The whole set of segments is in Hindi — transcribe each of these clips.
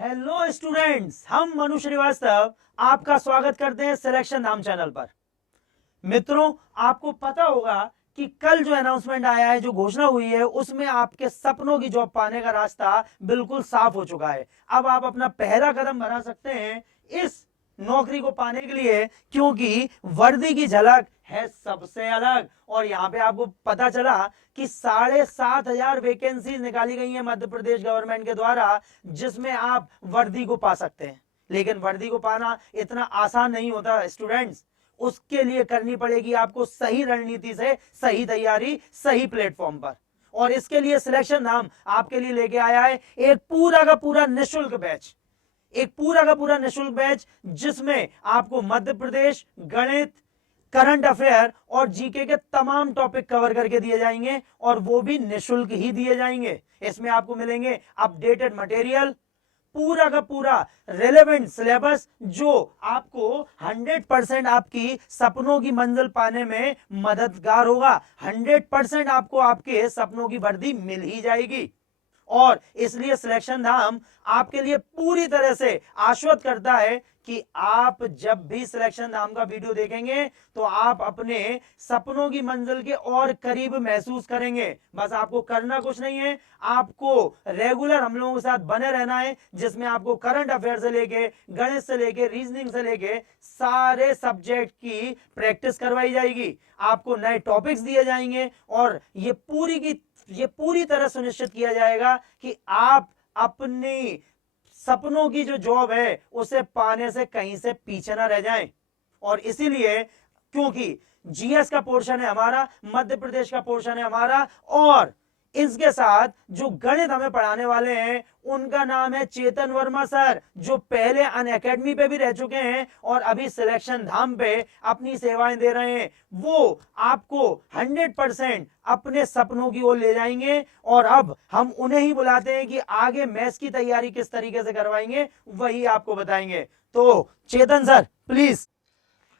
हेलो स्टूडेंट्स, हम मनु श्रीवास्तव आपका स्वागत करते हैं सिलेक्शन धाम चैनल पर। मित्रों, आपको पता होगा कि कल जो अनाउंसमेंट आया है, जो घोषणा हुई है, उसमें आपके सपनों की जॉब पाने का रास्ता बिल्कुल साफ हो चुका है। अब आप अपना पहला कदम बढ़ा सकते हैं इस नौकरी को पाने के लिए, क्योंकि वर्दी की झलक है सबसे अलग। और यहां पे आपको पता चला कि 7,500 वैकेंसीज निकाली गई हैं मध्य प्रदेश गवर्नमेंट के द्वारा, जिसमें आप वर्दी को पा सकते हैं। लेकिन वर्दी को पाना इतना आसान नहीं होता स्टूडेंट्स। उसके लिए करनी पड़ेगी आपको सही रणनीति से सही तैयारी, सही प्लेटफॉर्म पर। और इसके लिए सिलेक्शन धाम आपके लिए लेके आया है एक पूरा का पूरा निःशुल्क बैच, एक पूरा का पूरा निःशुल्क बैच, जिसमें आपको मध्य प्रदेश, गणित, करंट अफेयर और जीके के तमाम टॉपिक कवर करके दिए जाएंगे, और वो भी निःशुल्क ही दिए जाएंगे। इसमें आपको मिलेंगे अपडेटेड मटेरियल, पूरा का पूरा रेलेवेंट सिलेबस, जो आपको 100% आपकी सपनों की मंजिल पाने में मददगार होगा। 100% आपको आपके सपनों की वर्दी मिल ही जाएगी। और इसलिए सिलेक्शन धाम आपके लिए पूरी तरह से आश्वस्त करता है कि आप जब भी सिलेक्शन धाम का वीडियो देखेंगे तो आप अपने सपनों की मंजिल के और करीब महसूस करेंगे। बस आपको करना कुछ नहीं है, आपको रेगुलर हम लोगों के साथ बने रहना है, जिसमें आपको करंट अफेयर से लेके, गणित से लेके, रीजनिंग से लेके सारे सब्जेक्ट की प्रैक्टिस करवाई जाएगी। आपको नए टॉपिक्स दिए जाएंगे, और ये पूरी तरह सुनिश्चित किया जाएगा कि आप अपनी सपनों की जो जॉब है उसे पाने से कहीं से पीछे ना रह जाएं। और इसीलिए, क्योंकि जीएस का पोर्शन है हमारा, मध्य प्रदेश का पोर्शन है हमारा, और इसके साथ जो गणित हमें पढ़ाने वाले हैं उनका नाम है चेतन वर्मा सर, जो पहले अनअकैडमी पे भी रह चुके हैं और अभी सिलेक्शन धाम पे अपनी सेवाएं दे रहे हैं। वो आपको 100% अपने सपनों की ओर ले जाएंगे। और अब हम उन्हें ही बुलाते हैं कि आगे मैथ्स की तैयारी किस तरीके से करवाएंगे, वही आपको बताएंगे। तो Chetan sir please.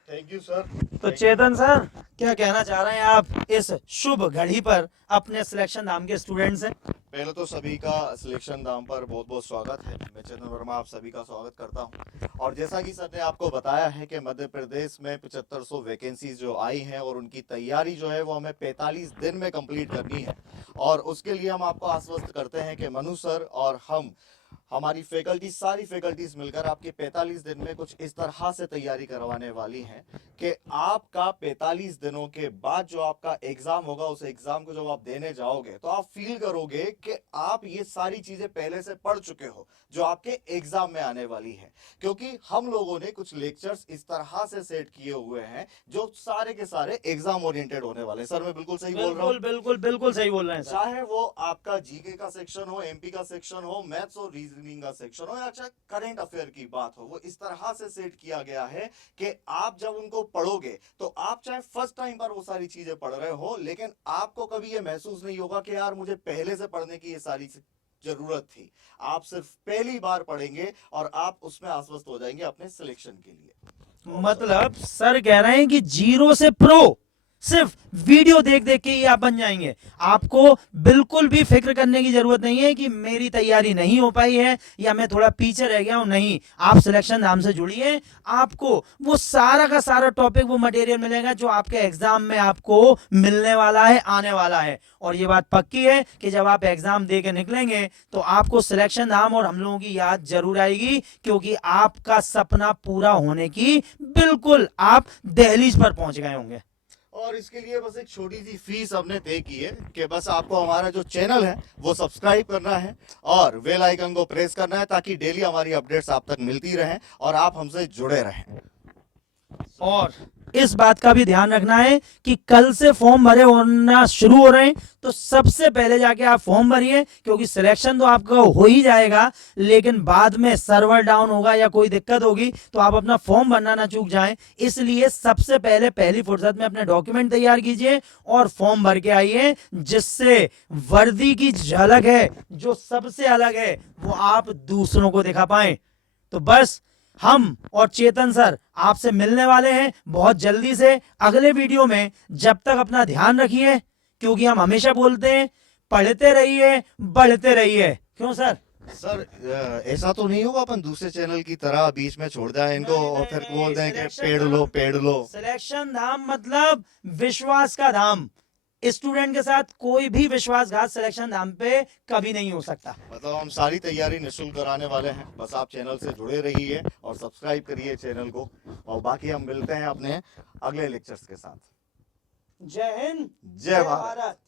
Thank you sir. तो चेतन सर, क्या कहना चाह रहे हैं आप इस शुभ घड़ी पर अपने सिलेक्शन धाम के स्टूडेंट से? पहले तो सभी का सिलेक्शन धाम पर बहुत बहुत स्वागत है। मैं चेतन वर्मा आप सभी का स्वागत करता हूं। और जैसा कि सर ने आपको बताया है कि मध्य प्रदेश में 7500 वैकेंसीज जो आई हैं और उनकी तैयारी जो है वो हमें 45 दिन में कंप्लीट करनी है। और उसके लिए हम आपको आश्वस्त करते हैं कि मनु सर और हमारी फैकल्टी, सारी फैकल्टीज मिलकर आपके 45 दिन में कुछ इस तरह से तैयारी करवाने वाली हैं कि आपका 45 दिनों के बाद जो आपका एग्जाम होगा, उस एग्जाम को जब आप देने जाओगे तो आप फील करोगे कि आप ये सारी चीजें पहले से पढ़ चुके हो जो आपके एग्जाम में आने वाली है। क्योंकि हम लोगों ने कुछ लेक्चर्स इस तरह से सेट किए हुए हैं जो सारे के सारे एग्जाम ओरिएंटेड होने वाले हैं। सर मैं बिल्कुल सही बोल रहा हूँ? बिल्कुल बिल्कुल सही बोल रहे हैं सर। चाहे वो आपका जीके का सेक्शन हो, एमपी का सेक्शन हो, मैथ्स और रीजनिंग का सेक्शन हो, या चाहे करंट अफेयर की बात हो, वो इस तरह से सेट किया गया है कि आप जब उनको पढ़ोगे तो आप चाहे फर्स्ट टाइम पर वो सारी चीजें पढ़ रहे हो, लेकिन आपको कभी ये महसूस नहीं होगा कि यार मुझे पहले से पढ़ने की ये सारी जरूरत थी। आप सिर्फ पहली बार पढ़ेंगे और आप उसमें आश्वस्त हो जाएंगे अपने सिलेक्शन के लिए। मतलब सर कह रहे हैं कि जीरो से प्रो सिर्फ वीडियो देख देख के ही आप बन जाएंगे। आपको बिल्कुल भी फिक्र करने की जरूरत नहीं है कि मेरी तैयारी नहीं हो पाई है या मैं थोड़ा पीछे रह गया हूं। नहीं, आप सिलेक्शन धाम से जुड़िए, आपको वो सारा का सारा टॉपिक, वो मटेरियल मिलेगा जो आपके एग्जाम में आपको मिलने वाला है, आने वाला है। और ये बात पक्की है कि जब आप एग्जाम दे के निकलेंगे तो आपको सिलेक्शन धाम और हम लोगों की याद जरूर आएगी, क्योंकि आपका सपना पूरा होने की बिल्कुल आप दहलीज पर पहुंच गए होंगे। और इसके लिए बस एक छोटी सी फीस हमने तय की है कि बस आपको हमारा जो चैनल है वो सब्सक्राइब करना है और बेल आइकन को प्रेस करना है, ताकि डेली हमारी अपडेट्स आप तक मिलती रहें और आप हमसे जुड़े रहें। और इस बात का भी ध्यान रखना है कि कल से फॉर्म भरे होना शुरू हो रहे हैं, तो सबसे पहले जाके आप फॉर्म भरिए, क्योंकि सिलेक्शन तो आपका हो ही जाएगा, लेकिन बाद में सर्वर डाउन होगा या कोई दिक्कत होगी तो आप अपना फॉर्म भरना ना चूक जाएं। इसलिए सबसे पहले पहली फुर्सत में अपने डॉक्यूमेंट तैयार कीजिए और फॉर्म भर के आइए, जिससे वर्दी की झलक है जो सबसे अलग है वो आप दूसरों को दिखा पाए। तो बस हम और चेतन सर आपसे मिलने वाले हैं बहुत जल्दी से अगले वीडियो में। जब तक अपना ध्यान रखिए, क्योंकि हम हमेशा बोलते हैं पढ़ते रहिए, बढ़ते रहिए। क्यों सर? सर ऐसा तो नहीं होगा अपन दूसरे चैनल की तरह बीच में छोड़ जाए इनको नहीं, और नहीं, फिर नहीं, बोल दें कि सिलेक्शन पेड़ धाम- लो पेड़ लो। सिलेक्शन धाम मतलब विश्वास का धाम। स्टूडेंट के साथ कोई भी विश्वासघात सिलेक्शन धाम पे कभी नहीं हो सकता। मतलब हम सारी तैयारी निःशुल्क कराने वाले हैं, बस आप चैनल से जुड़े रहिए और सब्सक्राइब करिए चैनल को। और बाकी हम मिलते हैं अपने अगले लेक्चर्स के साथ। जय हिंद, जय भारत।